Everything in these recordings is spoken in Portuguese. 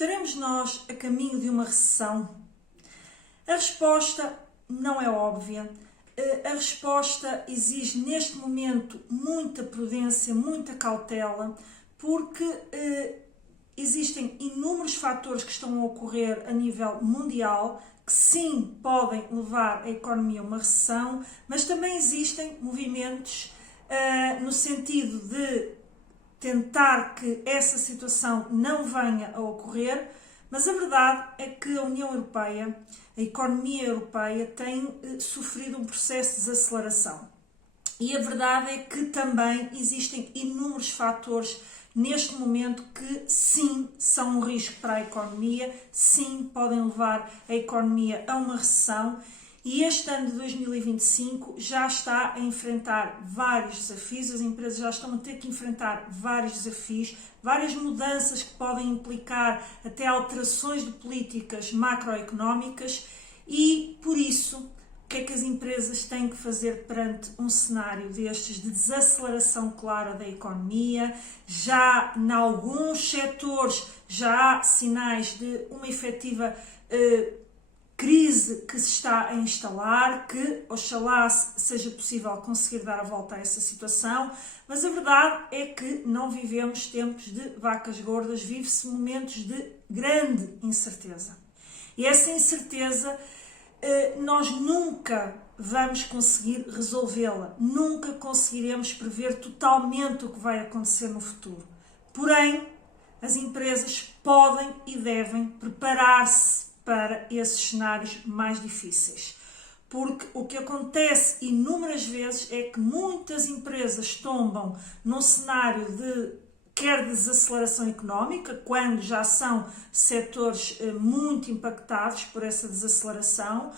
Estaremos nós a caminho de uma recessão? A resposta não é óbvia. A resposta exige neste momento muita prudência, muita cautela, porque existem inúmeros fatores que estão a ocorrer a nível mundial que sim podem levar a economia a uma recessão, mas também existem movimentos no sentido de tentar que essa situação não venha a ocorrer, mas a verdade é que a União Europeia, a economia europeia, tem sofrido um processo de desaceleração. E a verdade é que também existem inúmeros fatores neste momento que sim são um risco para a economia, sim podem levar a economia a uma recessão. E este ano de 2025 já está a enfrentar vários desafios, as empresas já estão a ter que enfrentar vários desafios, várias mudanças que podem implicar até alterações de políticas macroeconómicas e, por isso, o que é que as empresas têm que fazer perante um cenário destes de desaceleração clara da economia? Já em alguns setores já há sinais de uma efetiva crise que se está a instalar, que oxalá seja possível conseguir dar a volta a essa situação, mas a verdade é que não vivemos tempos de vacas gordas, vive-se momentos de grande incerteza. E essa incerteza nós nunca vamos conseguir resolvê-la, nunca conseguiremos prever totalmente o que vai acontecer no futuro. Porém, as empresas podem e devem preparar-se para esses cenários mais difíceis. Porque o que acontece inúmeras vezes é que muitas empresas tombam num cenário de quer desaceleração económica, quando já são setores muito impactados por essa desaceleração,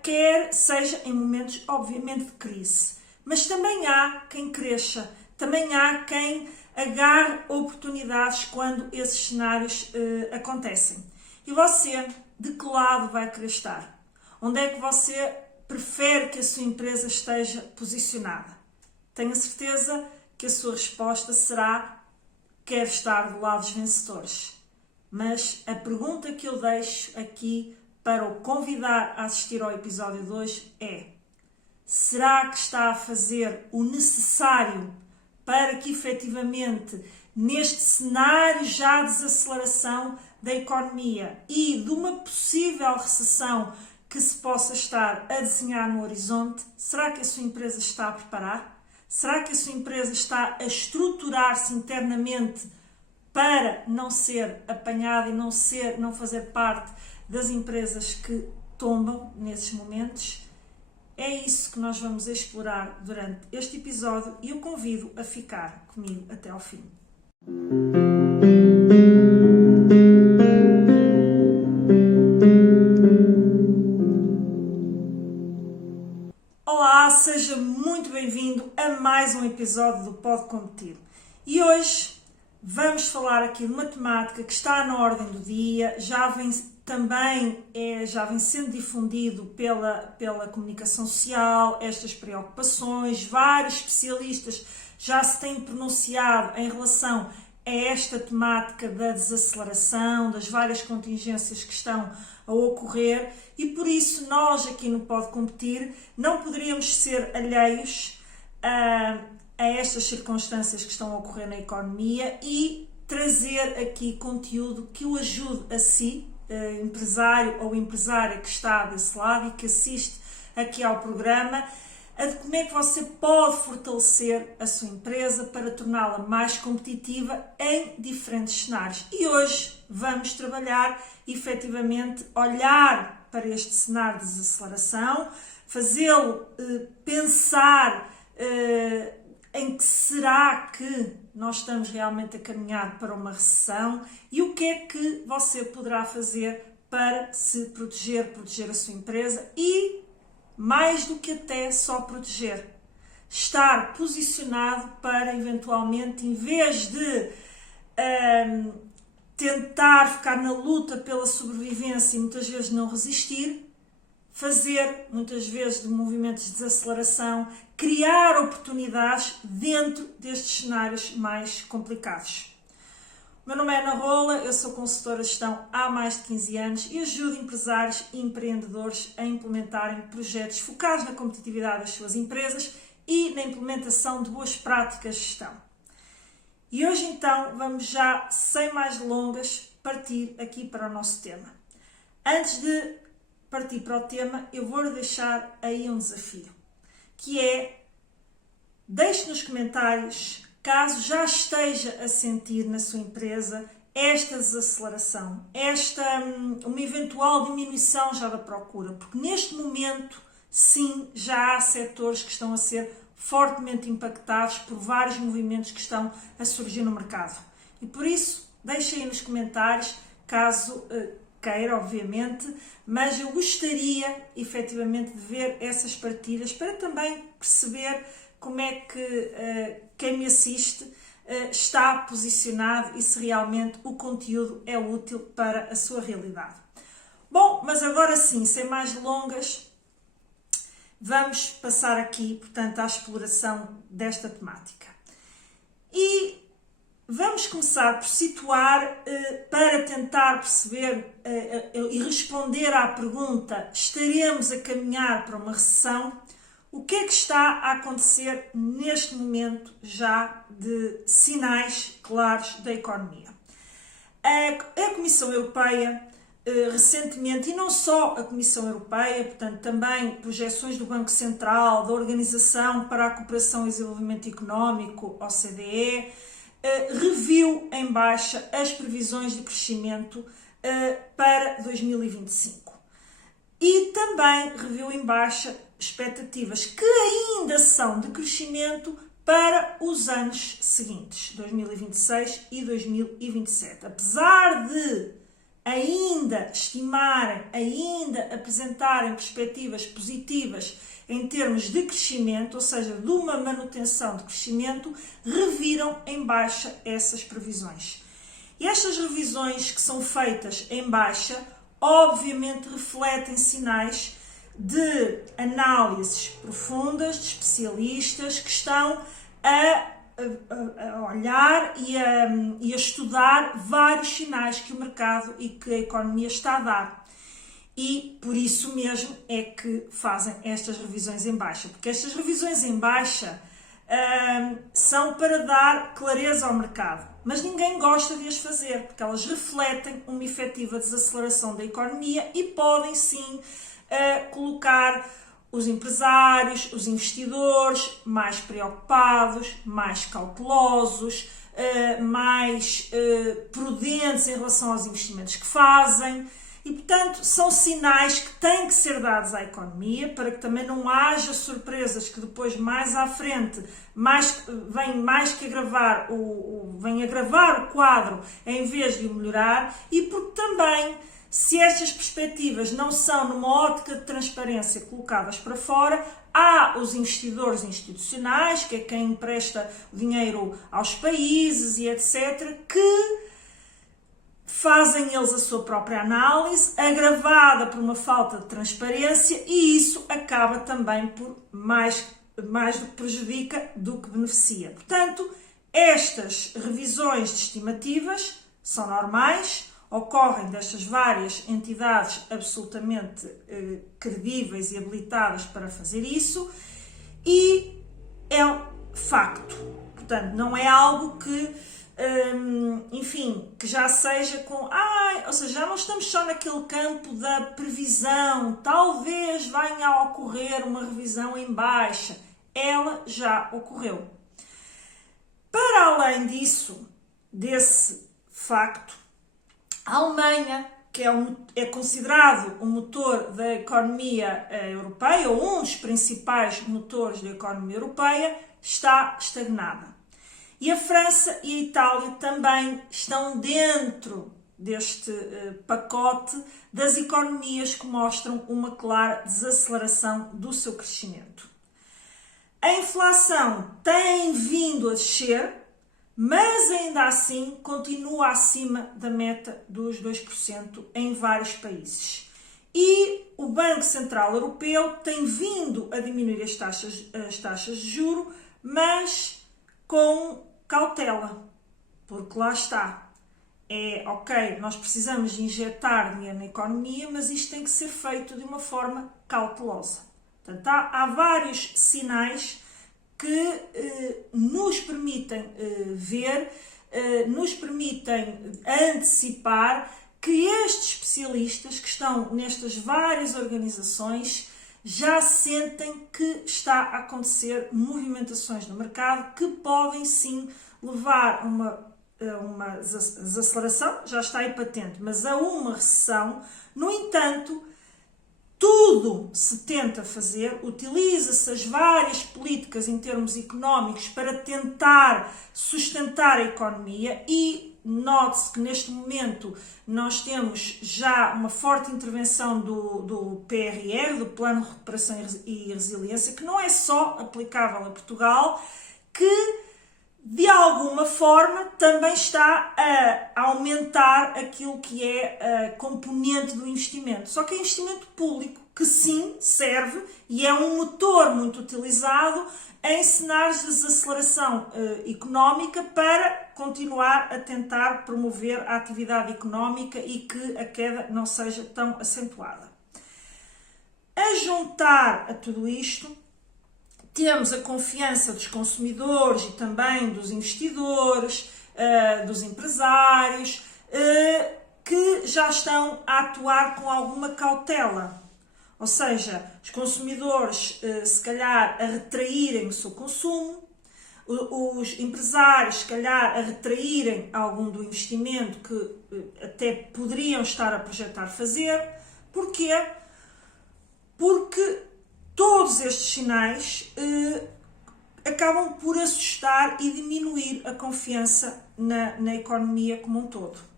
quer seja em momentos, obviamente, de crise. Mas também há quem cresça, também há quem agarre oportunidades quando esses cenários acontecem. E você, de que lado vai querer estar? Onde é que você prefere que a sua empresa esteja posicionada? Tenho a certeza que a sua resposta será: quer estar do lado dos vencedores. Mas a pergunta que eu deixo aqui para o convidar a assistir ao episódio de hoje é: será que está a fazer o necessário para que efetivamente neste cenário já de desaceleração da economia e de uma possível recessão que se possa estar a desenhar no horizonte, será que a sua empresa está a preparar? Será que a sua empresa está a estruturar-se internamente para não ser apanhada e não fazer parte das empresas que tombam nesses momentos? É isso que nós vamos explorar durante este episódio e eu convido a ficar comigo até ao fim. Olá, seja muito bem-vindo a mais um episódio do Pode Competir. E hoje vamos falar aqui de uma temática que está na ordem do dia, já vem sendo difundido pela comunicação social, estas preocupações, vários especialistas já se têm pronunciado em relação a esta temática da desaceleração, das várias contingências que estão a ocorrer e por isso nós aqui no Pode Competir não poderíamos ser alheios a estas circunstâncias que estão a ocorrer na economia e trazer aqui conteúdo que o ajude a si, empresário ou empresária que está desse lado e que assiste aqui ao programa, de como é que você pode fortalecer a sua empresa para torná-la mais competitiva em diferentes cenários. E hoje vamos trabalhar, efetivamente, olhar para este cenário de desaceleração, fazê-lo pensar em que será que nós estamos realmente a caminhar para uma recessão e o que é que você poderá fazer para se proteger a sua empresa e, mais do que até só proteger, estar posicionado para eventualmente, em vez de tentar ficar na luta pela sobrevivência e muitas vezes não resistir, fazer muitas vezes de movimentos de desaceleração, criar oportunidades dentro destes cenários mais complicados. Meu nome é Ana Rola, eu sou consultora de gestão há mais de 15 anos e ajudo empresários e empreendedores a implementarem projetos focados na competitividade das suas empresas e na implementação de boas práticas de gestão. E hoje então vamos já, sem mais delongas, partir aqui para o nosso tema. Antes de partir para o tema, eu vou-lhe deixar aí um desafio, que é, deixe nos comentários caso já esteja a sentir na sua empresa esta desaceleração, uma eventual diminuição já da procura, porque neste momento, sim, já há setores que estão a ser fortemente impactados por vários movimentos que estão a surgir no mercado. E por isso, deixe aí nos comentários, caso queira, obviamente, mas eu gostaria, efetivamente, de ver essas partilhas para também perceber como é que quem me assiste está posicionado e se realmente o conteúdo é útil para a sua realidade. Bom, mas agora sim, sem mais delongas, vamos passar aqui, portanto, à exploração desta temática. E vamos começar por situar, para tentar perceber e responder à pergunta: estaremos a caminhar para uma recessão? O que é que está a acontecer neste momento já de sinais claros da economia? A Comissão Europeia recentemente, e não só a Comissão Europeia, portanto também projeções do Banco Central, da Organização para a Cooperação e Desenvolvimento Económico, OCDE, reviu em baixa as previsões de crescimento para 2025. E também reviu em baixa expectativas que ainda são de crescimento para os anos seguintes, 2026 e 2027. Apesar de ainda estimarem, ainda apresentarem perspectivas positivas em termos de crescimento, ou seja, de uma manutenção de crescimento, reviram em baixa essas previsões. E estas revisões que são feitas em baixa, obviamente refletem sinais de análises profundas, de especialistas que estão a olhar e a estudar vários sinais que o mercado e que a economia está a dar. E por isso mesmo é que fazem estas revisões em baixa, porque estas revisões em baixa são para dar clareza ao mercado, mas ninguém gosta de as fazer, porque elas refletem uma efetiva desaceleração da economia e podem sim colocar os empresários, os investidores mais preocupados, mais cautelosos, mais prudentes em relação aos investimentos que fazem. E, portanto, são sinais que têm que ser dados à economia para que também não haja surpresas que depois, mais à frente, vem agravar o quadro em vez de o melhorar, e porque também, se estas perspectivas não são numa ótica de transparência colocadas para fora, há os investidores institucionais, que é quem empresta o dinheiro aos países e etc., que fazem eles a sua própria análise, agravada por uma falta de transparência, e isso acaba também por mais do que prejudica do que beneficia. Portanto, estas revisões de estimativas são normais, ocorrem destas várias entidades absolutamente credíveis e habilitadas para fazer isso, e é um facto. Portanto, não é algo que que já seja ou seja, já não estamos só naquele campo da previsão, talvez venha a ocorrer uma revisão em baixa. Ela já ocorreu. Para além disso, desse facto, a Alemanha, que é considerado o motor da economia europeia, ou um dos principais motores da economia europeia, está estagnada. E a França e a Itália também estão dentro deste pacote das economias que mostram uma clara desaceleração do seu crescimento. A inflação tem vindo a descer, mas ainda assim continua acima da meta dos 2% em vários países. E o Banco Central Europeu tem vindo a diminuir as taxas de juros, mas com cautela, porque lá está. é, ok, nós precisamos injetar dinheiro na economia, mas isto tem que ser feito de uma forma cautelosa. Portanto, há vários sinais que nos permitem ver, nos permitem antecipar que estes especialistas que estão nestas várias organizações já sentem que está a acontecer movimentações no mercado que podem sim levar a uma desaceleração, já está aí patente, mas a uma recessão. No entanto, tudo se tenta fazer, utiliza-se as várias políticas em termos económicos para tentar sustentar a economia e note-se que neste momento nós temos já uma forte intervenção do PRR, do Plano de Recuperação e Resiliência, que não é só aplicável a Portugal, que de alguma forma também está a aumentar aquilo que é a componente do investimento. Só que é investimento público, que sim serve e é um motor muito utilizado em cenários de desaceleração económica para continuar a tentar promover a atividade económica e que a queda não seja tão acentuada. A juntar a tudo isto, temos a confiança dos consumidores e também dos investidores, dos empresários, que já estão a atuar com alguma cautela. Ou seja, os consumidores, se calhar, a retraírem o seu consumo, os empresários, se calhar, a retraírem algum do investimento que até poderiam estar a projetar fazer. Porquê? Porque todos estes sinais acabam por assustar e diminuir a confiança na economia como um todo.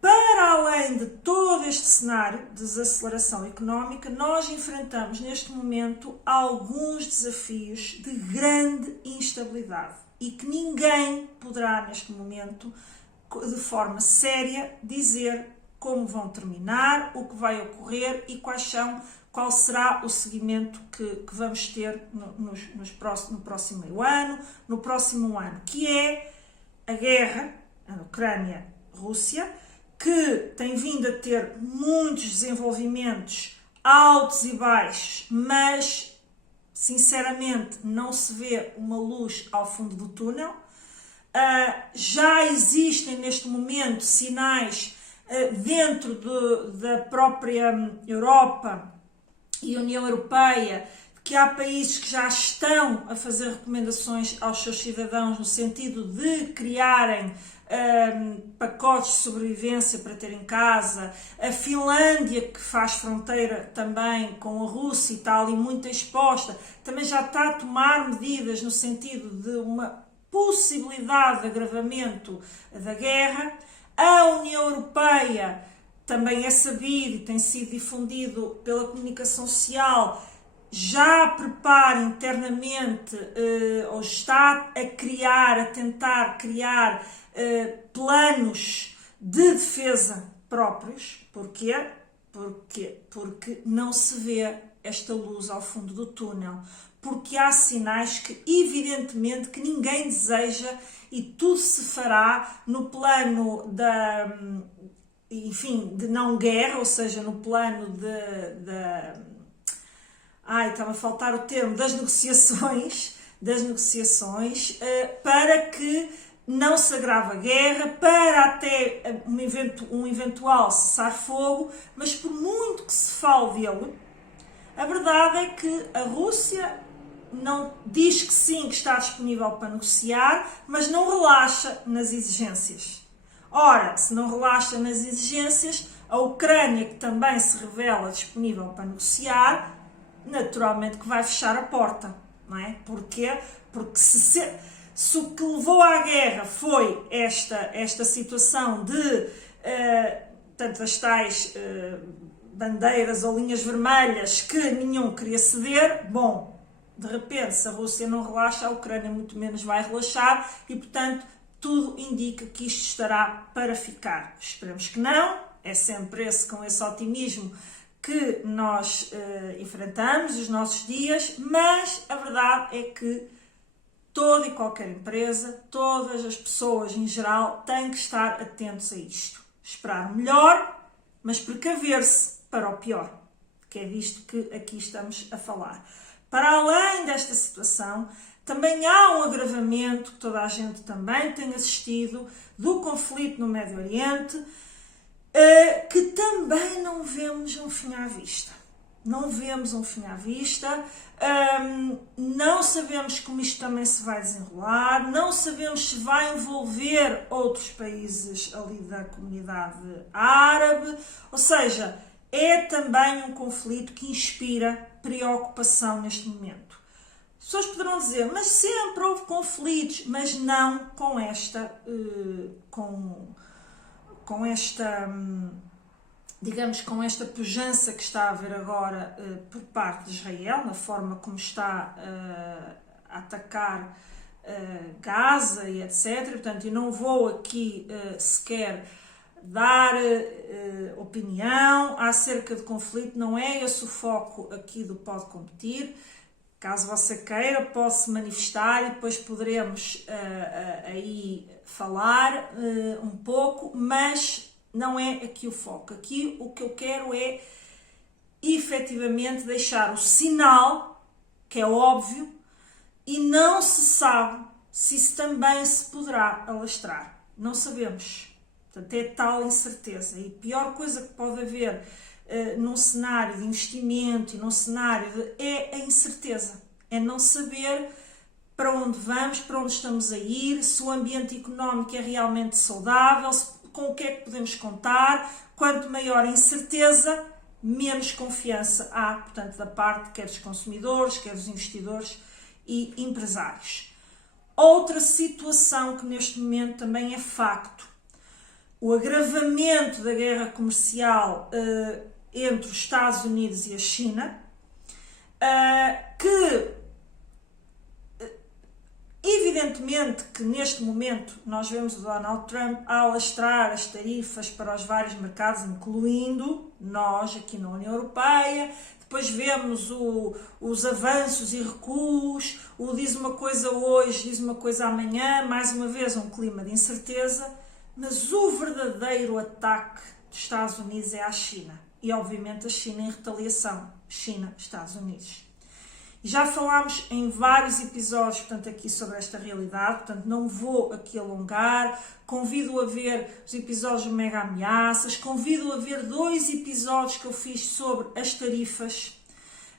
Para além de todo este cenário de desaceleração económica, nós enfrentamos neste momento alguns desafios de grande instabilidade e que ninguém poderá neste momento, de forma séria, dizer como vão terminar, o que vai ocorrer e qual será o seguimento que vamos ter no próximo ano, no próximo ano, que é a guerra, a Ucrânia-Rússia, que tem vindo a ter muitos desenvolvimentos altos e baixos, mas, sinceramente, não se vê uma luz ao fundo do túnel. Já existem, neste momento, sinais dentro da própria Europa e União Europeia, que há países que já estão a fazer recomendações aos seus cidadãos no sentido de criarem pacotes de sobrevivência para ter em casa. A Finlândia, que faz fronteira também com a Rússia e está ali muito exposta, também já está a tomar medidas no sentido de uma possibilidade de agravamento da guerra. A União Europeia, também é sabido e tem sido difundido pela comunicação social, já prepara internamente ou está a tentar criar planos de defesa próprios. Porquê? Porque não se vê esta luz ao fundo do túnel. Porque há sinais que, evidentemente, que ninguém deseja e tudo se fará no plano de não guerra, ou seja, no plano estava a faltar o termo, das negociações, para que não se agrave a guerra, para até um eventual cessar-fogo, mas por muito que se fale dele, a verdade é que a Rússia não diz que sim, que está disponível para negociar, mas não relaxa nas exigências. Ora, se não relaxa nas exigências, a Ucrânia, que também se revela disponível para negociar, naturalmente que vai fechar a porta, não é? Porquê? Porque se o que levou à guerra foi esta situação de tantas tais bandeiras ou linhas vermelhas que nenhum queria ceder, bom, de repente, se a Rússia não relaxa, a Ucrânia muito menos vai relaxar e, portanto, tudo indica que isto estará para ficar. Esperemos que não, é sempre com esse otimismo que nós enfrentamos os nossos dias, mas a verdade é que Toda e qualquer empresa, todas as pessoas em geral têm que estar atentos a isto. Esperar o melhor, mas precaver-se para o pior, que é disto que aqui estamos a falar. Para além desta situação, também há um agravamento, que toda a gente também tem assistido, do conflito no Médio Oriente, que também não vemos um fim à vista. Não vemos um fim à vista, não sabemos como isto também se vai desenrolar, não sabemos se vai envolver outros países ali da comunidade árabe, ou seja, é também um conflito que inspira preocupação neste momento. As pessoas poderão dizer, mas sempre houve conflitos, mas não com esta, digamos, com esta pujança que está a haver agora por parte de Israel, na forma como está a atacar Gaza e etc. Portanto, eu não vou aqui sequer dar opinião acerca do conflito, não é esse o foco aqui do Pode Competir. Caso você queira, pode-se manifestar e depois poderemos aí falar um pouco, mas não é aqui o foco. Aqui o que eu quero é efetivamente deixar o sinal, que é óbvio, e não se sabe se isso também se poderá alastrar. Não sabemos. Portanto, é tal incerteza. E a pior coisa que pode haver num cenário de investimento e num cenário é a incerteza. É não saber para onde vamos, para onde estamos a ir, se o ambiente económico é realmente saudável, com o que é que podemos contar. Quanto maior a incerteza, menos confiança há, portanto, da parte quer dos consumidores, quer dos investidores e empresários. Outra situação que neste momento também é facto, o agravamento da guerra comercial entre os Estados Unidos e a China, que evidentemente que neste momento nós vemos o Donald Trump a alastrar as tarifas para os vários mercados, incluindo nós aqui na União Europeia. Depois vemos os avanços e recuos, o diz uma coisa hoje, diz uma coisa amanhã, mais uma vez um clima de incerteza, mas o verdadeiro ataque dos Estados Unidos é à China. E obviamente a China em retaliação. China, Estados Unidos. E já falámos em vários episódios, portanto, aqui sobre esta realidade, portanto, não vou aqui alongar. Convido a ver os episódios de Mega Ameaças, convido a ver 2 episódios que eu fiz sobre as tarifas,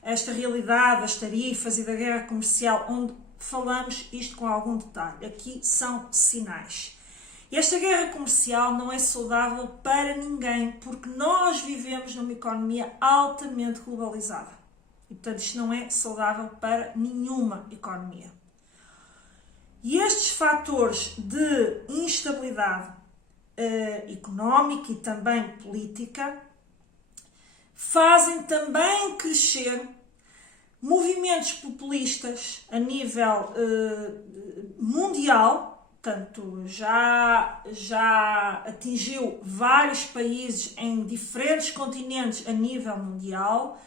esta realidade, as tarifas e da guerra comercial, onde falamos isto com algum detalhe. Aqui são sinais. Esta guerra comercial não é saudável para ninguém, porque nós vivemos numa economia altamente globalizada. E, portanto, isto não é saudável para nenhuma economia. E estes fatores de instabilidade económica e também política fazem também crescer movimentos populistas a nível mundial. Portanto, já atingiu vários países em diferentes continentes a nível mundial,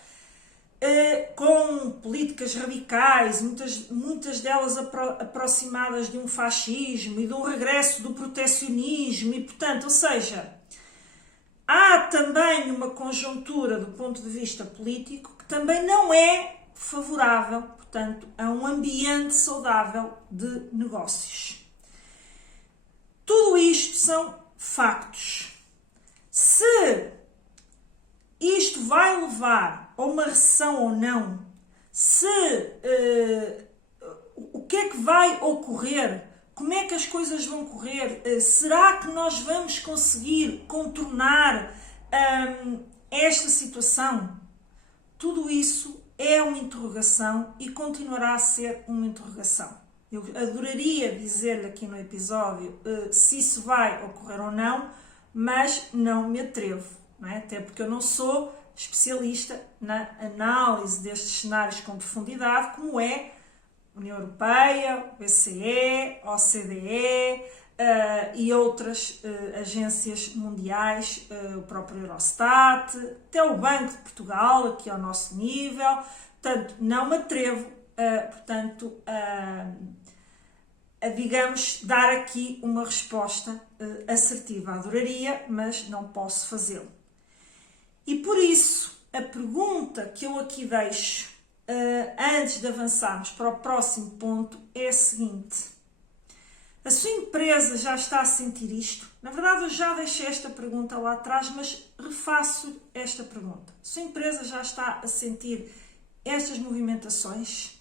com políticas radicais, muitas delas aproximadas de um fascismo e de um regresso do protecionismo e, portanto, ou seja, há também uma conjuntura do ponto de vista político que também não é favorável, portanto, a um ambiente saudável de negócios. Tudo isto são factos. Se isto vai levar a uma recessão ou não, o que é que vai ocorrer, como é que as coisas vão correr, será que nós vamos conseguir contornar esta situação? Tudo isso é uma interrogação e continuará a ser uma interrogação. Eu adoraria dizer-lhe aqui no episódio se isso vai ocorrer ou não, mas não me atrevo, não é? Até porque eu não sou especialista na análise destes cenários com profundidade, como é a União Europeia, o BCE, a OCDE e outras agências mundiais, o próprio Eurostat, até o Banco de Portugal, aqui ao nosso nível. Portanto, não me atrevo digamos, dar aqui uma resposta assertiva. Adoraria, mas não posso fazê-lo. E por isso, a pergunta que eu aqui deixo, antes de avançarmos para o próximo ponto, é a seguinte: a sua empresa já está a sentir isto? Na verdade, eu já deixei esta pergunta lá atrás, mas refaço esta pergunta. A sua empresa já está a sentir estas movimentações?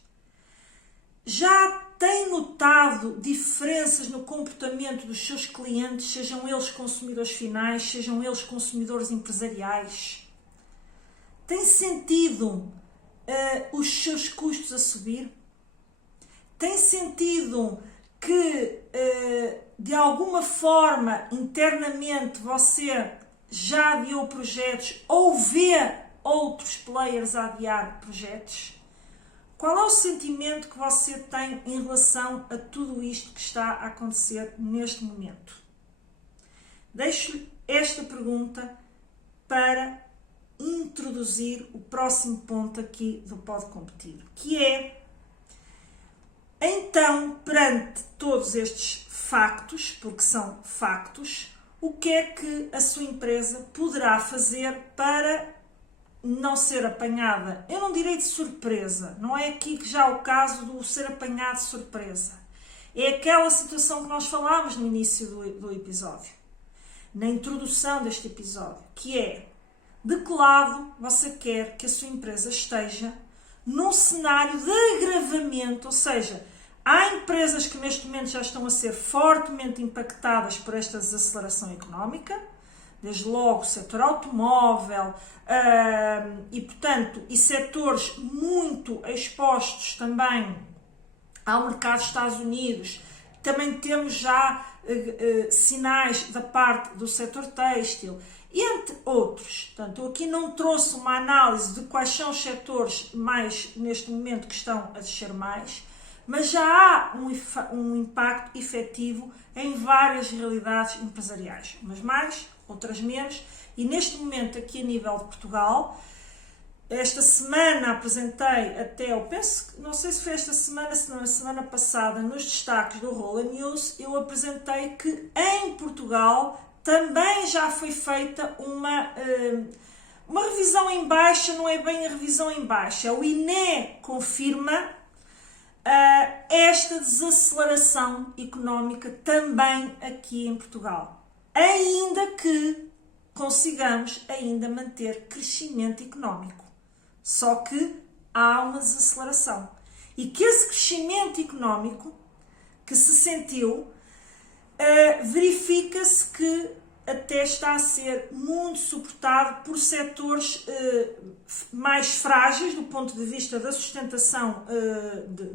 Já tem notado diferenças no comportamento dos seus clientes, sejam eles consumidores finais, sejam eles consumidores empresariais? Tem sentido os seus custos a subir? Tem sentido que, de alguma forma, internamente, você já adiou projetos ou vê outros players a adiar projetos? Qual é o sentimento que você tem em relação a tudo isto que está a acontecer neste momento? Deixo-lhe esta pergunta para introduzir o próximo ponto aqui do Pode Competir, que é: então, perante todos estes factos, porque são factos, o que é que a sua empresa poderá fazer para não ser apanhada? Eu não direi de surpresa, não é aqui que já é o caso do ser apanhado de surpresa. É aquela situação que nós falámos no início do episódio, na introdução deste episódio, que é: de que lado você quer que a sua empresa esteja num cenário de agravamento? Ou seja, há empresas que neste momento já estão a ser fortemente impactadas por esta desaceleração económica, desde logo o setor automóvel, e setores muito expostos também ao mercado dos Estados Unidos. Também temos já sinais da parte do setor têxtil, entre outros. Portanto, eu aqui não trouxe uma análise de quais são os setores mais, neste momento, que estão a descer mais, mas já há um impacto efetivo em várias realidades empresariais, umas mais, outras menos, e neste momento, aqui a nível de Portugal, esta semana apresentei até, eu penso, não sei se foi esta semana, se não a semana passada, nos destaques do Rola News, eu apresentei que em Portugal também já foi feita uma revisão em baixa. Não é bem a revisão em baixa, o INE confirma esta desaceleração económica também aqui em Portugal, ainda que consigamos ainda manter crescimento económico. Só que há uma desaceleração. E que esse crescimento económico que se sentiu, verifica-se que até está a ser muito suportado por setores mais frágeis do ponto de vista da sustentação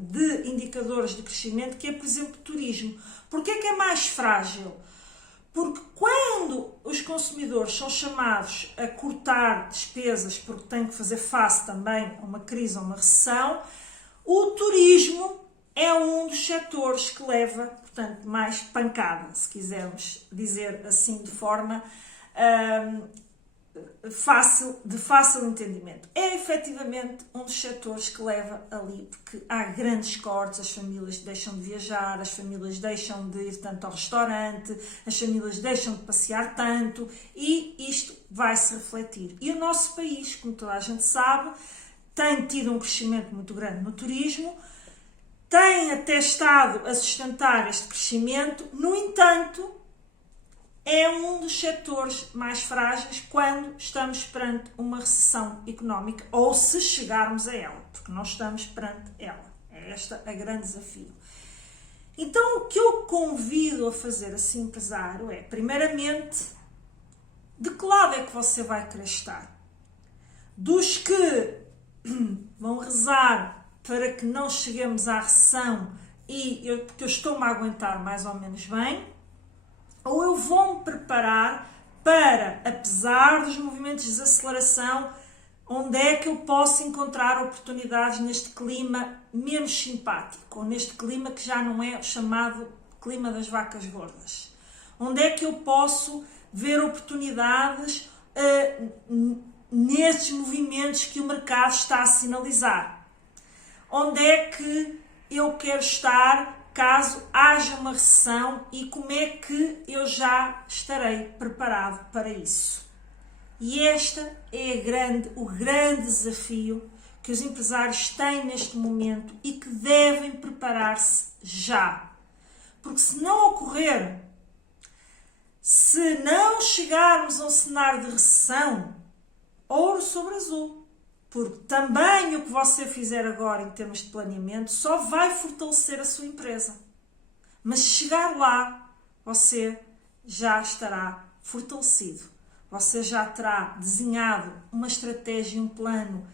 de indicadores de crescimento, que é, por exemplo, o turismo. Porquê é que é mais frágil? Porque quando os consumidores são chamados a cortar despesas porque têm que fazer face também a uma crise ou uma recessão, o turismo é um dos setores que leva, portanto, mais pancada, se quisermos dizer assim de forma de fácil entendimento. É efetivamente um dos setores que leva ali, porque há grandes cortes, as famílias deixam de viajar, as famílias deixam de ir tanto ao restaurante, as famílias deixam de passear tanto, e isto vai se refletir. E o nosso país, como toda a gente sabe, tem tido um crescimento muito grande no turismo, tem até estado a sustentar este crescimento. No entanto, é um dos setores mais frágeis quando estamos perante uma recessão económica, ou se chegarmos a ela, porque não estamos perante ela. É este o grande desafio. Então, o que eu convido a fazer assim, empresário, é, primeiramente, de que lado é que você vai querer estar? Dos que vão rezar para que não cheguemos à recessão e que eu estou-me a aguentar mais ou menos bem, ou eu vou-me preparar para, apesar dos movimentos de desaceleração, onde é que eu posso encontrar oportunidades neste clima menos simpático, ou neste clima que já não é o chamado clima das vacas gordas? Onde é que eu posso ver oportunidades nestes movimentos que o mercado está a sinalizar? Onde é que eu quero estar caso haja uma recessão e como é que eu já estarei preparado para isso. E este é o grande desafio que os empresários têm neste momento e que devem preparar-se já. Porque se não ocorrer, se não chegarmos a um cenário de recessão, ouro sobre azul. Porque também o que você fizer agora em termos de planeamento só vai fortalecer a sua empresa. Mas chegar lá, você já estará fortalecido. Você já terá desenhado uma estratégia e um plano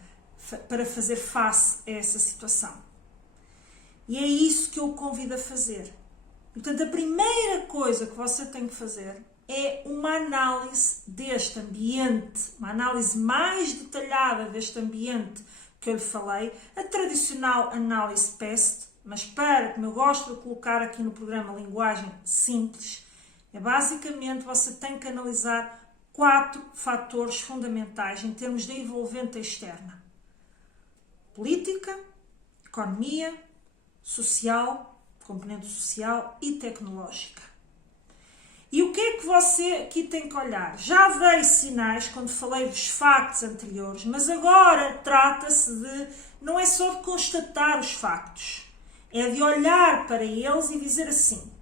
para fazer face a essa situação. E é isso que eu o convido a fazer. Portanto, a primeira coisa que você tem que fazer é uma análise deste ambiente, uma análise mais detalhada deste ambiente que eu lhe falei, a tradicional análise PEST, mas como eu gosto de colocar aqui no programa linguagem simples, é basicamente você tem que analisar 4 fatores fundamentais em termos de envolvente externa: política, economia, social, componente social e tecnológica. E o que é que você aqui tem que olhar? Já dei sinais quando falei dos factos anteriores, mas agora trata-se não é só de constatar os factos, é de olhar para eles e dizer assim: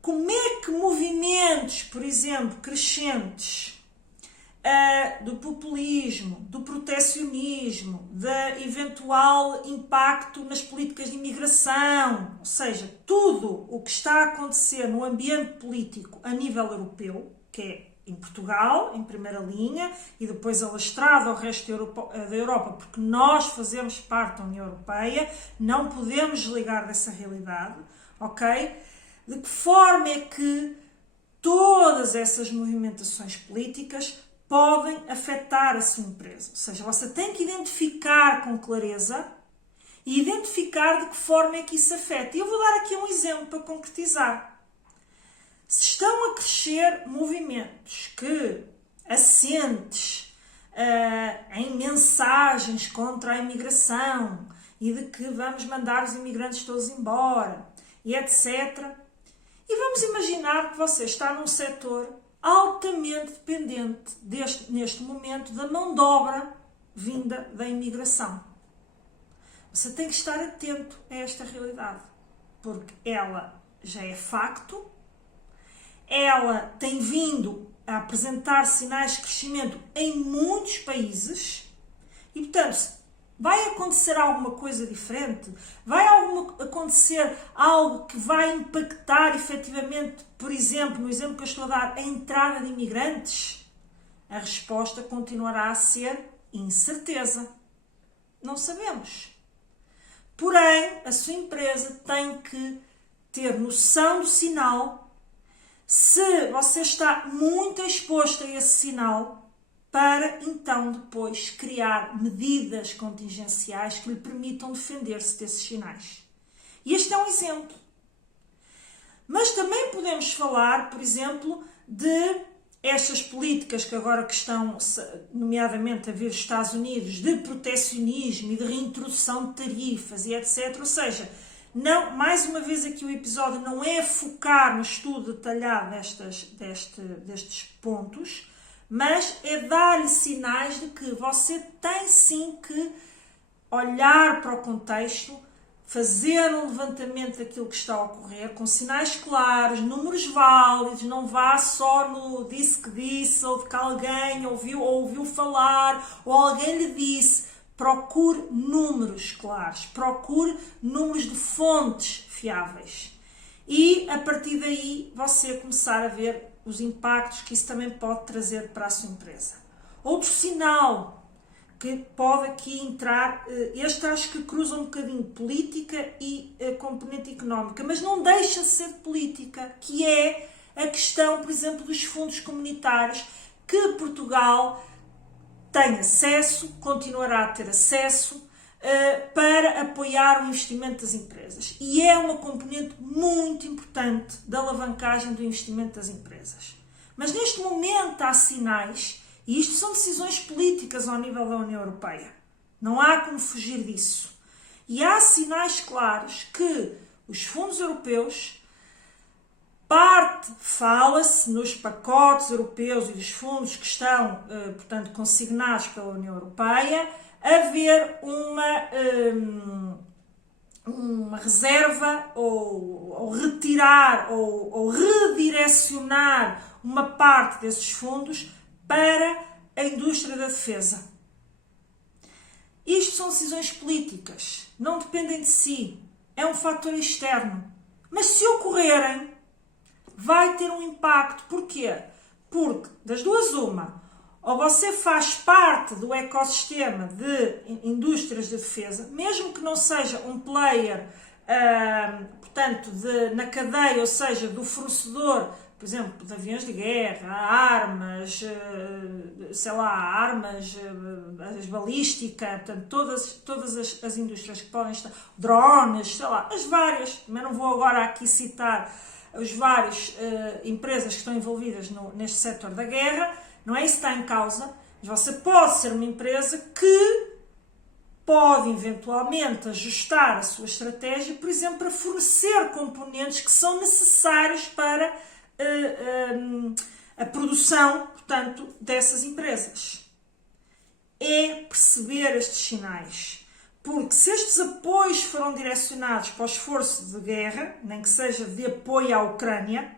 como é que movimentos, por exemplo, crescentes do populismo, do protecionismo, do eventual impacto nas políticas de imigração, ou seja, tudo o que está a acontecer no ambiente político a nível europeu, que é em Portugal, em primeira linha, e depois alastrado ao resto da Europa, porque nós fazemos parte da União Europeia, não podemos desligar dessa realidade, ok? De que forma é que todas essas movimentações políticas podem afetar a sua empresa? Ou seja, você tem que identificar com clareza e identificar de que forma é que isso afeta. E eu vou dar aqui um exemplo para concretizar. Se estão a crescer movimentos assentes em mensagens contra a imigração e de que vamos mandar os imigrantes todos embora e etc., e vamos imaginar que você está num setor altamente dependente neste momento da mão de obra vinda da imigração. Você tem que estar atento a esta realidade, porque ela já é facto, ela tem vindo a apresentar sinais de crescimento em muitos países e, portanto, vai acontecer alguma coisa diferente? Vai acontecer algo que vai impactar efetivamente, por exemplo, no exemplo que eu estou a dar, a entrada de imigrantes? A resposta continuará a ser incerteza. Não sabemos. Porém, a sua empresa tem que ter noção do sinal. Se você está muito exposto a esse sinal, para então depois criar medidas contingenciais que lhe permitam defender-se desses sinais. E este é um exemplo. Mas também podemos falar, por exemplo, de estas políticas que agora que estão, nomeadamente a vir dos Estados Unidos, de protecionismo e de reintrodução de tarifas e etc. Ou seja, não, mais uma vez aqui o episódio não é focar no estudo detalhado destes pontos, mas é dar-lhe sinais de que você tem sim que olhar para o contexto, fazer um levantamento daquilo que está a ocorrer, com sinais claros, números válidos, não vá só no disse que disse, ou de que alguém ouviu falar, ou alguém lhe disse. Procure números claros, procure números de fontes fiáveis. E, a partir daí, você começar a ver os impactos que isso também pode trazer para a sua empresa. Outro sinal que pode aqui entrar, este acho que cruza um bocadinho política e componente económica, mas não deixa de ser política, que é a questão, por exemplo, dos fundos comunitários, que Portugal tem acesso, continuará a ter acesso, para apoiar o investimento das empresas. E é uma componente muito importante da alavancagem do investimento das empresas. Mas neste momento há sinais, e isto são decisões políticas ao nível da União Europeia. Não há como fugir disso. E há sinais claros que os fundos europeus, fala-se nos pacotes europeus e dos fundos que estão, portanto, consignados pela União Europeia, haver uma reserva ou retirar ou redirecionar uma parte desses fundos para a indústria da defesa. Isto são decisões políticas, não dependem de si, é um fator externo. Mas se ocorrerem, vai ter um impacto. Porquê? Porque, das duas uma, ou você faz parte do ecossistema de indústrias de defesa, mesmo que não seja um player, portanto, na cadeia, ou seja, do fornecedor, por exemplo, de aviões de guerra, armas, as balísticas, portanto, todas as indústrias que podem estar, drones, as várias, mas não vou agora aqui citar as várias empresas que estão envolvidas neste setor da guerra, não é isso que está em causa, mas você pode ser uma empresa que pode eventualmente ajustar a sua estratégia, por exemplo, para fornecer componentes que são necessários para a produção, portanto, dessas empresas. É perceber estes sinais. Porque se estes apoios foram direcionados para o esforço de guerra, nem que seja de apoio à Ucrânia,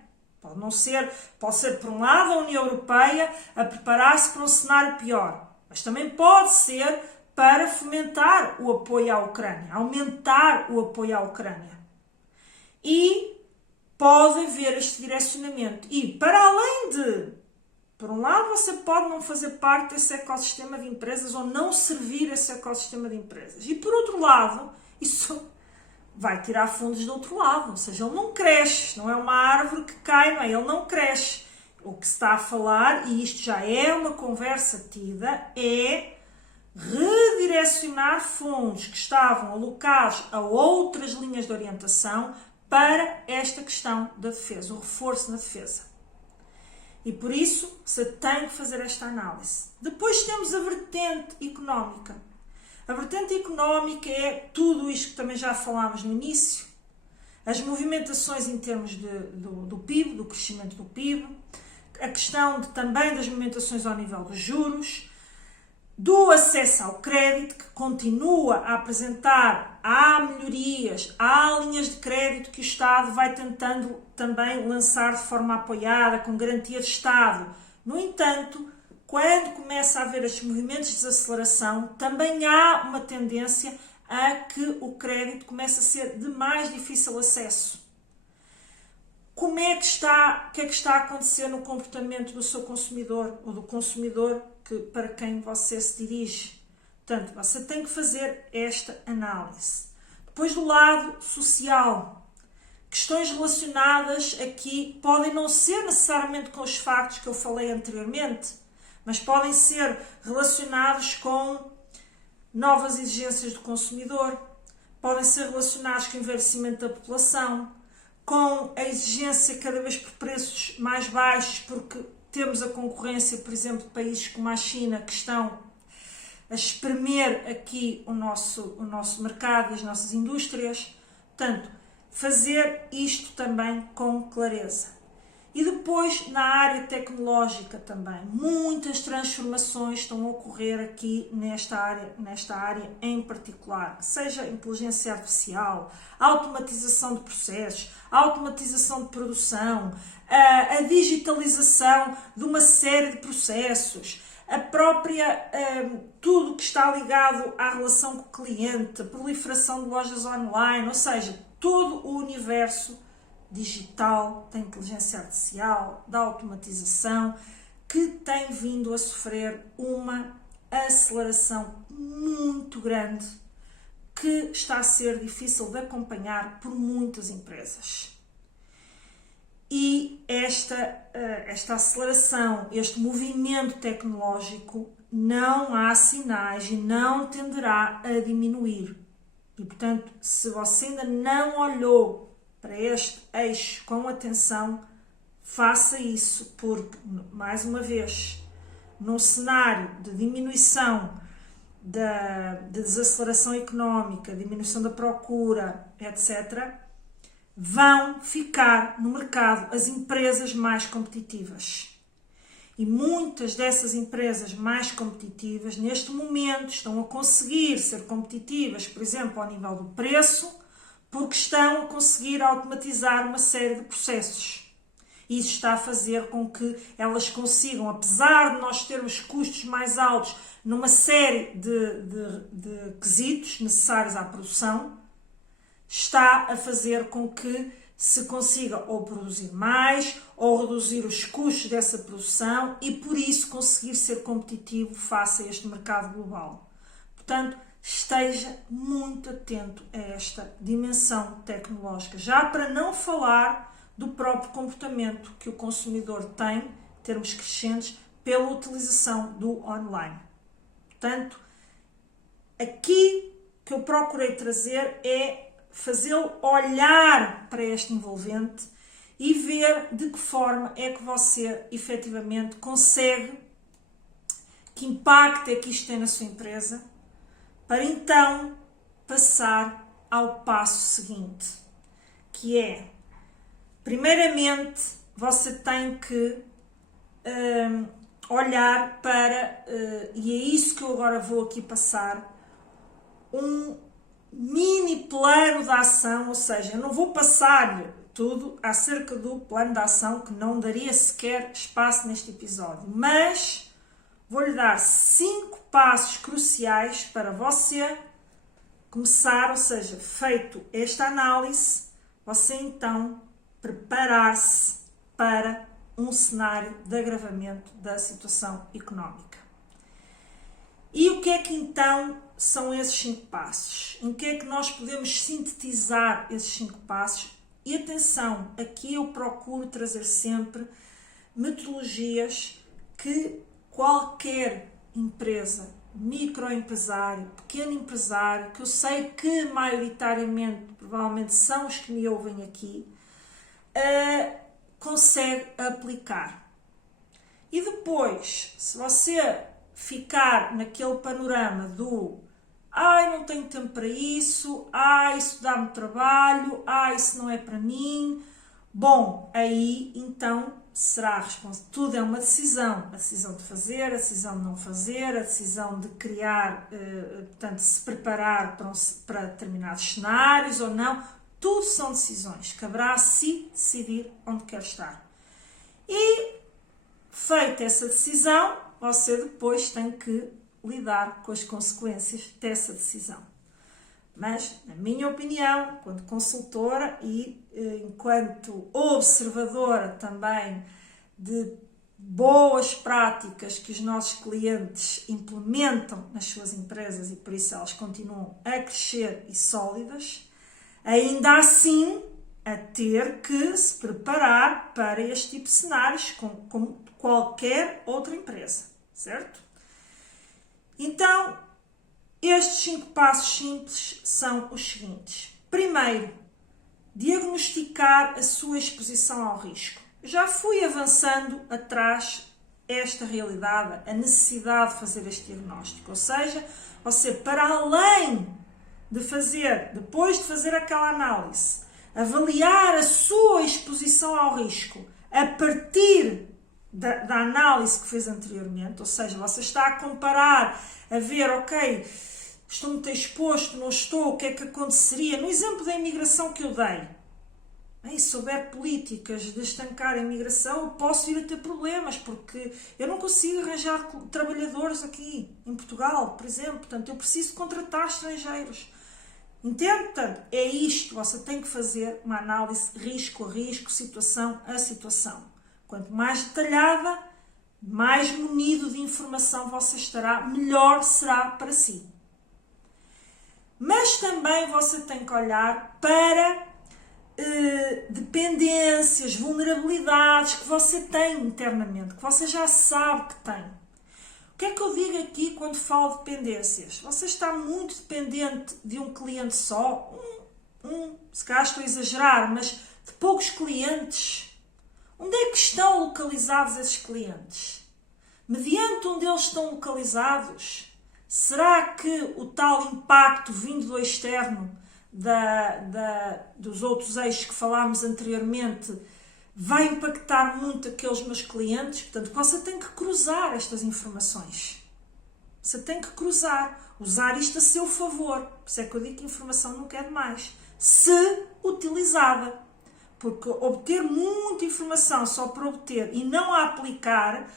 pode ser por um lado a União Europeia a preparar-se para um cenário pior, mas também pode ser para fomentar o apoio à Ucrânia, aumentar o apoio à Ucrânia. E pode haver este direcionamento. E para além de, por um lado, você pode não fazer parte desse ecossistema de empresas ou não servir esse ecossistema de empresas. E por outro lado, isso vai tirar fundos do outro lado, ou seja, ele não cresce, não é uma árvore que cai, não é? Ele não cresce. O que se está a falar, e isto já é uma conversa tida, é redirecionar fundos que estavam alocados a outras linhas de orientação para esta questão da defesa, o reforço na defesa. E por isso você tem que fazer esta análise. Depois temos a vertente económica. A vertente económica é tudo isto que também já falámos no início. As movimentações em termos do PIB, do crescimento do PIB. A questão também das movimentações ao nível dos juros. Do acesso ao crédito, que continua a apresentar, há melhorias, há linhas de crédito que o Estado vai tentando também lançar de forma apoiada, com garantia de Estado. No entanto, quando começa a haver estes movimentos de desaceleração, também há uma tendência a que o crédito comece a ser de mais difícil acesso. O que é que está a acontecer no comportamento do seu consumidor ou do consumidor para quem você se dirige? Portanto, você tem que fazer esta análise. Depois, do lado social, questões relacionadas aqui podem não ser necessariamente com os factos que eu falei anteriormente, mas podem ser relacionados com novas exigências do consumidor, podem ser relacionados com o envelhecimento da população, com a exigência cada vez por preços mais baixos, porque temos a concorrência, por exemplo, de países como a China, que estão a espremer aqui o nosso mercado, as nossas indústrias. Portanto, fazer isto também com clareza. E depois, na área tecnológica também, muitas transformações estão a ocorrer aqui nesta área em particular, seja inteligência artificial, automatização de processos, automatização de produção, a digitalização de uma série de processos, a própria, tudo que está ligado à relação com o cliente, a proliferação de lojas online, ou seja, todo o universo digital, da inteligência artificial, da automatização, que tem vindo a sofrer uma aceleração muito grande, que está a ser difícil de acompanhar por muitas empresas. E esta aceleração, este movimento tecnológico, não há sinais e não tenderá a diminuir. E, portanto, se você ainda não olhou para este eixo com atenção, faça isso, porque, mais uma vez, num cenário de diminuição da desaceleração económica, diminuição da procura, etc., vão ficar no mercado as empresas mais competitivas. E muitas dessas empresas mais competitivas, neste momento, estão a conseguir ser competitivas, por exemplo, ao nível do preço, porque estão a conseguir automatizar uma série de processos. Isso está a fazer com que elas consigam, apesar de nós termos custos mais altos numa série de quesitos necessários à produção, está a fazer com que se consiga ou produzir mais ou reduzir os custos dessa produção e por isso conseguir ser competitivo face a este mercado global. Portanto, esteja muito atento a esta dimensão tecnológica, já para não falar do próprio comportamento que o consumidor tem, em termos crescentes, pela utilização do online. Portanto, aqui que eu procurei trazer é fazê-lo olhar para este envolvente e ver de que forma é que você efetivamente consegue, que impacto é que isto tem na sua empresa, para então passar ao passo seguinte, que é, primeiramente, você tem que olhar para, e é isso que eu agora vou aqui passar, um mini plano de ação, ou seja, eu não vou passar-lhe tudo acerca do plano de ação, que não daria sequer espaço neste episódio, mas vou-lhe dar 5 passos cruciais para você começar, ou seja, feito esta análise, você então preparar-se para um cenário de agravamento da situação económica. E o que é que então são esses 5 passos? Em que é que nós podemos sintetizar esses 5 passos? E atenção, aqui eu procuro trazer sempre metodologias que qualquer empresa, microempresário, pequeno empresário, que eu sei que maioritariamente, provavelmente são os que me ouvem aqui, consegue aplicar. E depois, se você ficar naquele panorama do não tenho tempo para isso, isso dá-me trabalho, isso não é para mim, bom, aí então será a resposta. Tudo é uma decisão, a decisão de fazer, a decisão de não fazer, a decisão de criar, portanto, se preparar para determinados cenários ou não, tudo são decisões, caberá a si decidir onde quer estar. E feita essa decisão, você depois tem que lidar com as consequências dessa decisão. Mas, na minha opinião, enquanto consultora e enquanto observadora também de boas práticas que os nossos clientes implementam nas suas empresas e por isso elas continuam a crescer e sólidas, ainda assim a ter que se preparar para este tipo de cenários como qualquer outra empresa, certo? Então, estes 5 passos simples são os seguintes. Primeiro, diagnosticar a sua exposição ao risco. Já fui avançando atrás esta realidade, a necessidade de fazer este diagnóstico. Ou seja, você, para além de fazer, depois de fazer aquela análise, avaliar a sua exposição ao risco a partir da análise que fez anteriormente, ou seja, você está a comparar, a ver, ok, estou muito exposto, não estou, o que é que aconteceria? No exemplo da imigração que eu dei, se houver políticas de estancar a imigração, eu posso vir a ter problemas, porque eu não consigo arranjar trabalhadores aqui em Portugal, por exemplo, portanto, eu preciso contratar estrangeiros. Entende? Portanto, é isto, você tem que fazer uma análise risco a risco, situação a situação. Quanto mais detalhada, mais munido de informação você estará, melhor será para si. Mas também você tem que olhar para dependências, vulnerabilidades que você tem internamente, que você já sabe que tem. O que é que eu digo aqui quando falo de dependências? Você está muito dependente de um cliente só, se calhar estou a exagerar, mas de poucos clientes. Onde é que estão localizados esses clientes? Mediante onde eles estão localizados, Será que o tal impacto vindo do externo, dos outros eixos que falámos anteriormente, vai impactar muito aqueles meus clientes? Portanto, você tem que cruzar estas informações. Você tem que cruzar, usar isto a seu favor. Por isso é que eu digo que a informação nunca é demais, se utilizada. Porque obter muita informação só para obter e não a aplicar,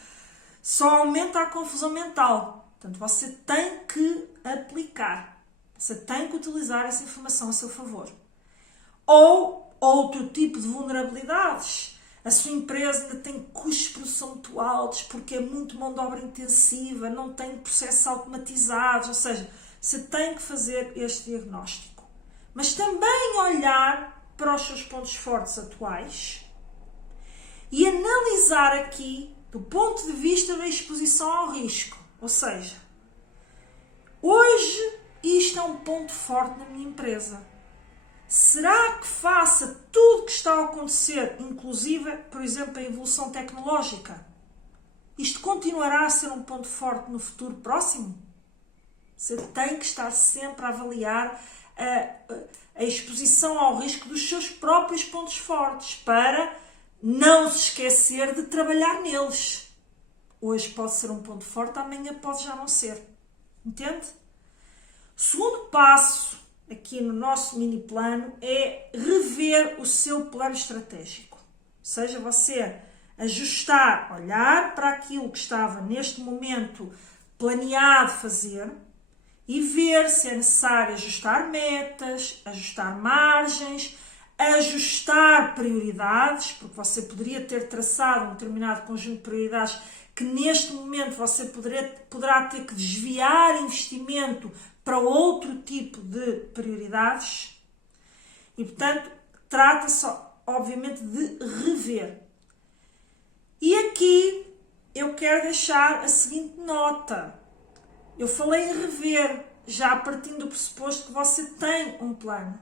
só aumenta a confusão mental. Portanto, você tem que aplicar. Você tem que utilizar essa informação a seu favor. Ou outro tipo de vulnerabilidades. A sua empresa ainda tem custos de produção muito altos porque é muito mão de obra intensiva, não tem processos automatizados, ou seja, você tem que fazer este diagnóstico. Mas também olhar para os seus pontos fortes atuais e analisar aqui do ponto de vista da exposição ao risco. Ou seja, hoje isto é um ponto forte na minha empresa. Será que faça tudo o que está a acontecer, inclusive, por exemplo, a evolução tecnológica, isto continuará a ser um ponto forte no futuro próximo? Você tem que estar sempre a avaliar a exposição ao risco dos seus próprios pontos fortes para não se esquecer de trabalhar neles. Hoje pode ser um ponto forte, amanhã pode já não ser. Entende? O segundo passo aqui no nosso mini plano é rever o seu plano estratégico. Ou seja, você ajustar, olhar para aquilo que estava neste momento planeado fazer e ver se é necessário ajustar metas, ajustar margens, ajustar prioridades, porque você poderia ter traçado um determinado conjunto de prioridades que neste momento você poderá ter que desviar investimento para outro tipo de prioridades. E, portanto, trata-se, obviamente, de rever. E aqui eu quero deixar a seguinte nota. Eu falei em rever, já partindo do pressuposto que você tem um plano.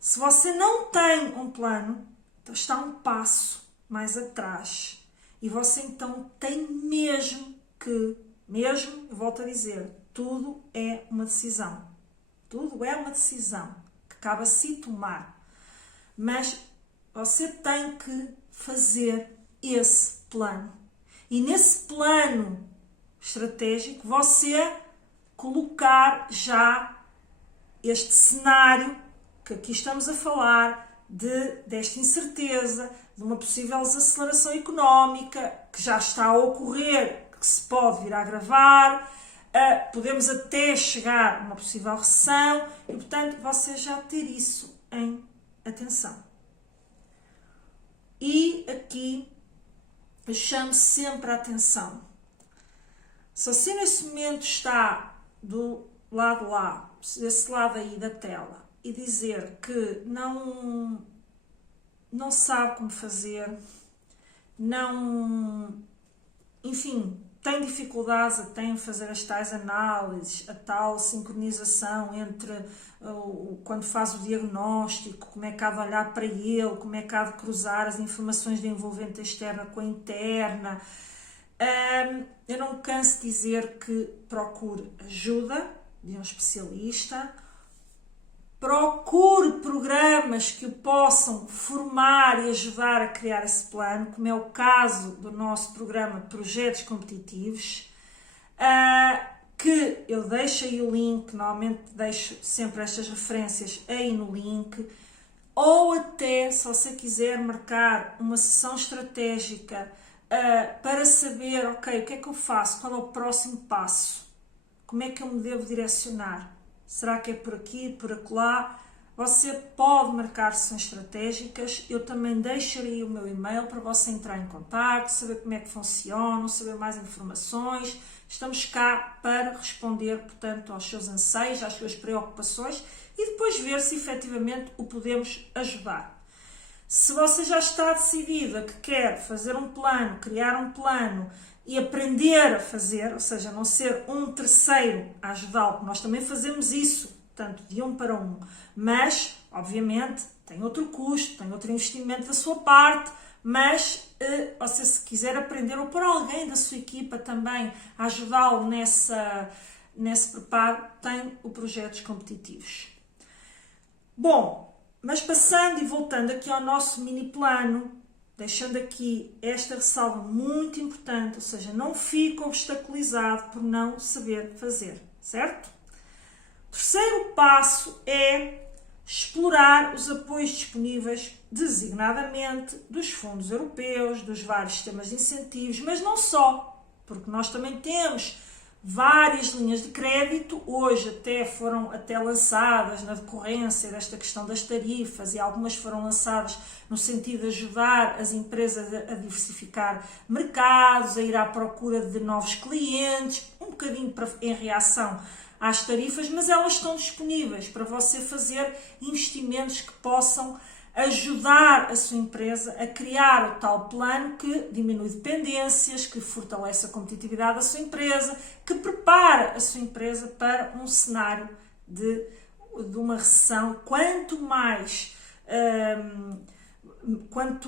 Se você não tem um plano, então está um passo mais atrás. E você então tem mesmo, eu volto a dizer, tudo é uma decisão. Tudo é uma decisão que cabe a si tomar. Mas você tem que fazer esse plano. E nesse plano estratégico, você colocar já este cenário que aqui estamos a falar, desta incerteza, de uma possível desaceleração económica que já está a ocorrer, que se pode vir a agravar, podemos até chegar a uma possível recessão e, portanto, você já ter isso em atenção. E aqui eu chamo sempre a atenção. Se você nesse momento está do lado lá, desse lado aí da tela, e dizer que não sabe como fazer, enfim, tem dificuldades até em fazer as tais análises, a tal sincronização entre quando faz o diagnóstico, como é que há de olhar para ele, como é que há de cruzar as informações da envolvente externa com a interna. Eu não canso de dizer que procure ajuda de um especialista, procure programas que o possam formar e ajudar a criar esse plano, como é o caso do nosso programa de Projetos Competitivos, que eu deixo aí o link, normalmente deixo sempre estas referências aí no link, ou até, se você quiser marcar uma sessão estratégica para saber, ok, o que é que eu faço, qual é o próximo passo, como é que eu me devo direcionar, será que é por aqui, por acolá? Você pode marcar sessões estratégicas, eu também deixarei o meu e-mail para você entrar em contato, saber como é que funcionam, saber mais informações. Estamos cá para responder, portanto, aos seus anseios, às suas preocupações e depois ver se efetivamente o podemos ajudar. Se você já está decidida que quer fazer um plano, criar um plano e aprender a fazer, ou seja, não ser um terceiro a ajudá-lo, porque nós também fazemos isso, portanto, de um para um, mas, obviamente, tem outro custo, tem outro investimento da sua parte, mas você, se quiser aprender, ou por alguém da sua equipa também a ajudá-lo nesse preparo, tem o projetos competitivos. Bom, mas passando e voltando aqui ao nosso mini plano, deixando aqui esta ressalva muito importante, ou seja, não fique obstaculizado por não saber fazer, certo? O terceiro passo é explorar os apoios disponíveis, designadamente dos fundos europeus, dos vários sistemas de incentivos, mas não só, porque nós também temos várias linhas de crédito, hoje foram lançadas na decorrência desta questão das tarifas, e algumas foram lançadas no sentido de ajudar as empresas a diversificar mercados, a ir à procura de novos clientes, um bocadinho em reação às tarifas, mas elas estão disponíveis para você fazer investimentos que possam ajudar a sua empresa a criar o tal plano que diminui dependências, que fortalece a competitividade da sua empresa, que prepara a sua empresa para um cenário de uma recessão. Quanto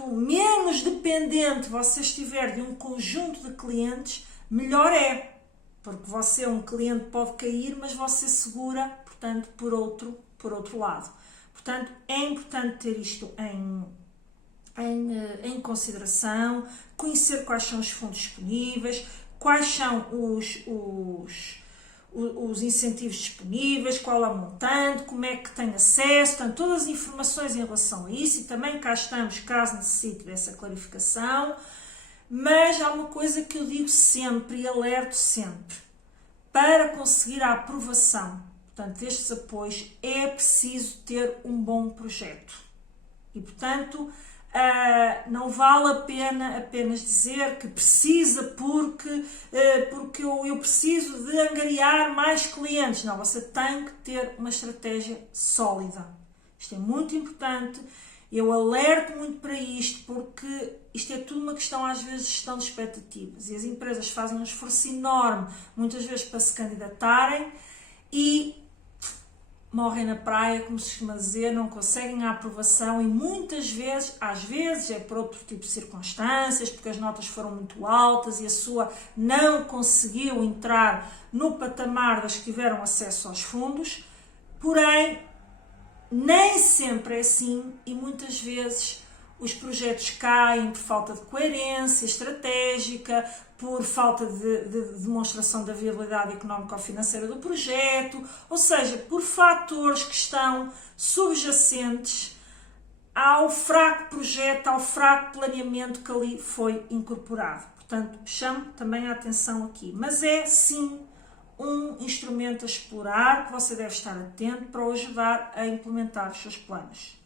menos dependente você estiver de um conjunto de clientes, melhor é. Porque um cliente pode cair, mas você segura, portanto, por outro lado. Portanto, é importante ter isto em consideração, conhecer quais são os fundos disponíveis, quais são os incentivos disponíveis, qual é o montante, como é que tem acesso, portanto, todas as informações em relação a isso, e também cá estamos, caso necessite dessa clarificação. Mas há uma coisa que eu digo sempre e alerto sempre: para conseguir a aprovação, portanto, destes apoios, é preciso ter um bom projeto. E, portanto, não vale a pena apenas dizer que precisa porque eu preciso de angariar mais clientes. Não, você tem que ter uma estratégia sólida. Isto é muito importante. Eu alerto muito para isto, porque isto é tudo uma questão, às vezes, de gestão de expectativas. E as empresas fazem um esforço enorme, muitas vezes, para se candidatarem e morrem na praia, como se costuma dizer, não conseguem a aprovação, e muitas vezes, às vezes, é por outro tipo de circunstâncias, porque as notas foram muito altas e a sua não conseguiu entrar no patamar das que tiveram acesso aos fundos. Porém, nem sempre é assim, e muitas vezes os projetos caem por falta de coerência estratégica, por falta de demonstração da viabilidade económica ou financeira do projeto, ou seja, por fatores que estão subjacentes ao fraco projeto, ao fraco planeamento que ali foi incorporado. Portanto, chamo também a atenção aqui, mas é sim um instrumento a explorar, que você deve estar atento para o ajudar a implementar os seus planos.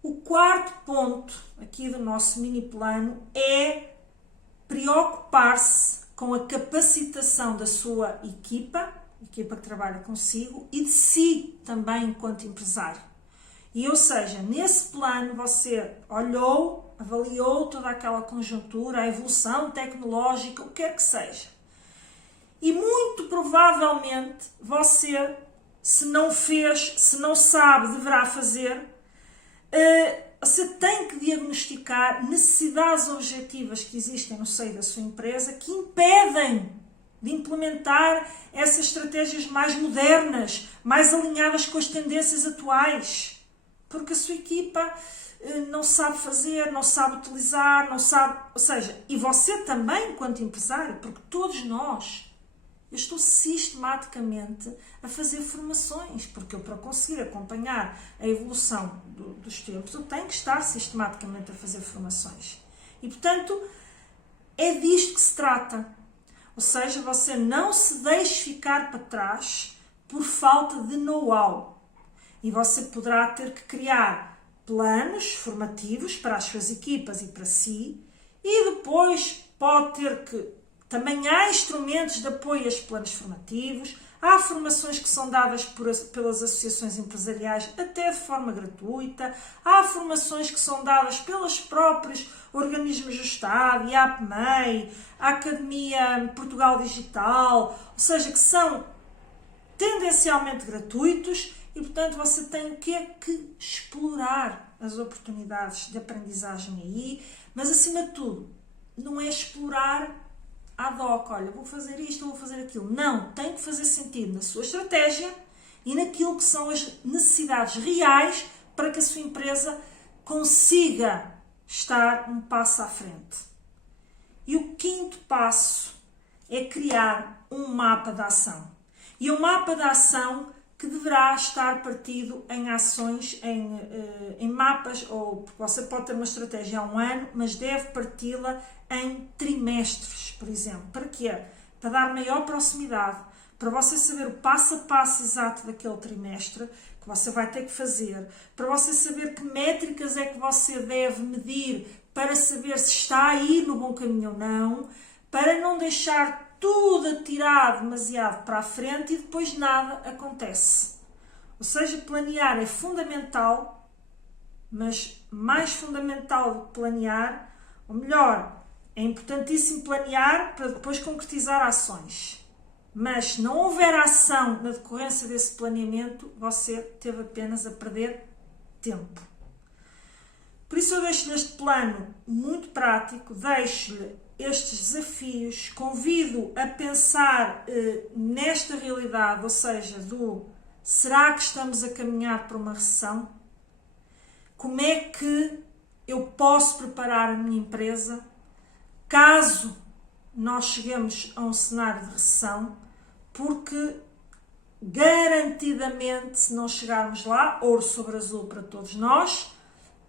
O quarto ponto aqui do nosso mini plano é preocupar-se com a capacitação da sua equipa que trabalha consigo, e de si também enquanto empresário. E, ou seja, nesse plano você olhou, avaliou toda aquela conjuntura, a evolução tecnológica, o que quer que seja. E muito provavelmente você, se não fez, se não sabe, deverá fazer, você tem que diagnosticar necessidades objetivas que existem no seio da sua empresa que impedem de implementar essas estratégias mais modernas, mais alinhadas com as tendências atuais. Porque a sua equipa não sabe fazer, não sabe utilizar, não sabe... Ou seja, e você também, enquanto empresário, porque todos nós... Eu estou sistematicamente a fazer formações, porque eu, para conseguir acompanhar a evolução dos tempos, eu tenho que estar sistematicamente a fazer formações. E, portanto, é disto que se trata. Ou seja, você não se deixe ficar para trás por falta de know-how. E você poderá ter que criar planos formativos para as suas equipas e para si, e depois pode ter que... Também há instrumentos de apoio a estes planos formativos, há formações que são dadas pelas associações empresariais até de forma gratuita, há formações que são dadas pelos próprios organismos do Estado, e a APMEI, a Academia Portugal Digital, ou seja, que são tendencialmente gratuitos, e portanto você tem que explorar as oportunidades de aprendizagem aí, mas acima de tudo, não é explorar ad hoc, olha, vou fazer isto, vou fazer aquilo. Não, tem que fazer sentido na sua estratégia e naquilo que são as necessidades reais para que a sua empresa consiga estar um passo à frente. E o quinto passo é criar um mapa de ação. E um mapa de ação que deverá estar partido em ações, em mapas, ou você pode ter uma estratégia há um ano, mas deve parti-la em trimestres, por exemplo. Para quê? Para dar maior proximidade, para você saber o passo a passo exato daquele trimestre que você vai ter que fazer, para você saber que métricas é que você deve medir para saber se está a ir no bom caminho ou não, para não deixar tudo atirado demasiado para a frente e depois nada acontece. Ou seja, planear é fundamental, mas mais fundamental do que planear, ou melhor, é importantíssimo planear para depois concretizar ações. Mas se não houver ação na decorrência desse planeamento, você teve apenas a perder tempo. Por isso eu deixo-lhe este plano muito prático, deixo-lhe estes desafios, convido a pensar nesta realidade, ou seja, será que estamos a caminhar para uma recessão? Como é que eu posso preparar a minha empresa caso nós cheguemos a um cenário de recessão? Porque garantidamente, se não chegarmos lá, ouro sobre azul para todos nós,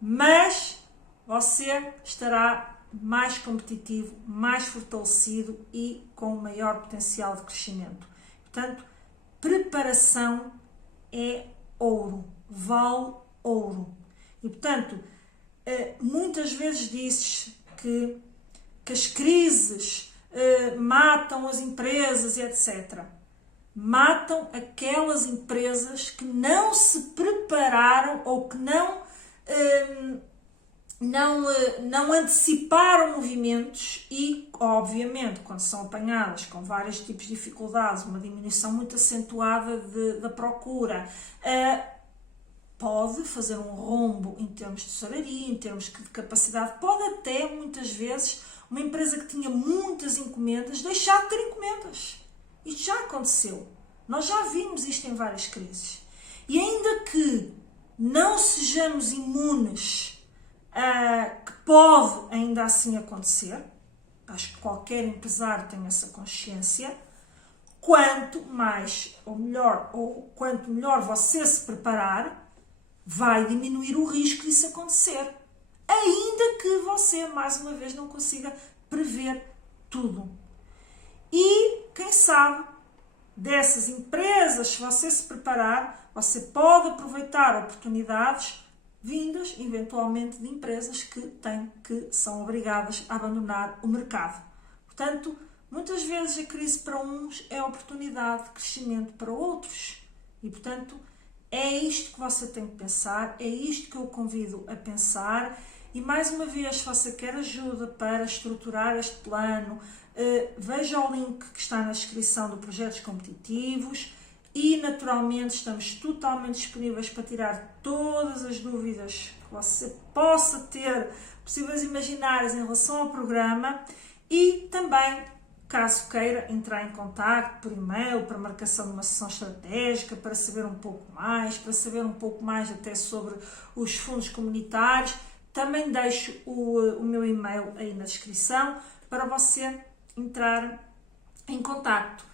mas você estará mais competitivo, mais fortalecido e com maior potencial de crescimento. Portanto, preparação é ouro, vale ouro. E, portanto, muitas vezes dizes que as crises matam as empresas e etc. Matam aquelas empresas que não se prepararam ou que não anteciparam movimentos e, obviamente, quando são apanhadas com vários tipos de dificuldades, uma diminuição muito acentuada da procura, pode fazer um rombo em termos de tesouraria, em termos de capacidade, pode até, muitas vezes, uma empresa que tinha muitas encomendas deixar de ter encomendas. Isto já aconteceu. Nós já vimos isto em várias crises. E ainda que não sejamos imunes, que pode ainda assim acontecer, acho que qualquer empresário tem essa consciência, quanto melhor você se preparar, vai diminuir o risco disso acontecer. Ainda que você, mais uma vez, não consiga prever tudo. E, quem sabe, dessas empresas, se você se preparar, você pode aproveitar oportunidades vindas, eventualmente, de empresas que são obrigadas a abandonar o mercado. Portanto, muitas vezes a crise para uns é oportunidade de crescimento para outros. E, portanto, é isto que você tem que pensar, é isto que eu convido a pensar. E, mais uma vez, se você quer ajuda para estruturar este plano, veja o link que está na descrição do Projetos Competitivos. E, naturalmente, estamos totalmente disponíveis para tirar todas as dúvidas que você possa ter, possíveis imaginárias em relação ao programa e também, caso queira, entrar em contacto por e-mail para marcação de uma sessão estratégica, para saber um pouco mais até sobre os fundos comunitários. Também deixo o meu e-mail aí na descrição para você entrar em contacto.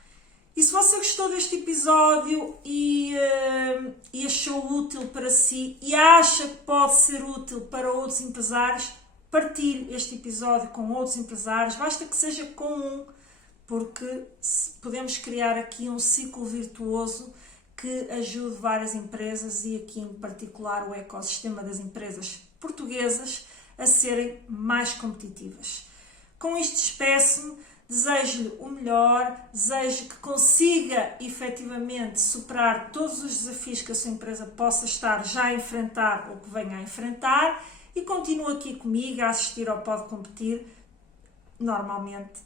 E se você gostou deste episódio e achou útil para si e acha que pode ser útil para outros empresários, partilhe este episódio com outros empresários, basta que seja com um, porque podemos criar aqui um ciclo virtuoso que ajude várias empresas e aqui em particular o ecossistema das empresas portuguesas a serem mais competitivas. Com isto despeço-me. Desejo-lhe o melhor, desejo que consiga efetivamente superar todos os desafios que a sua empresa possa estar já a enfrentar ou que venha a enfrentar e continue aqui comigo a assistir ao Pode Competir, normalmente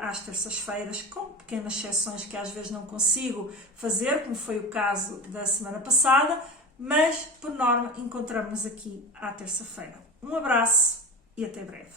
às terças-feiras, com pequenas exceções que às vezes não consigo fazer, como foi o caso da semana passada, mas por norma encontramos-nos aqui à terça-feira. Um abraço e até breve.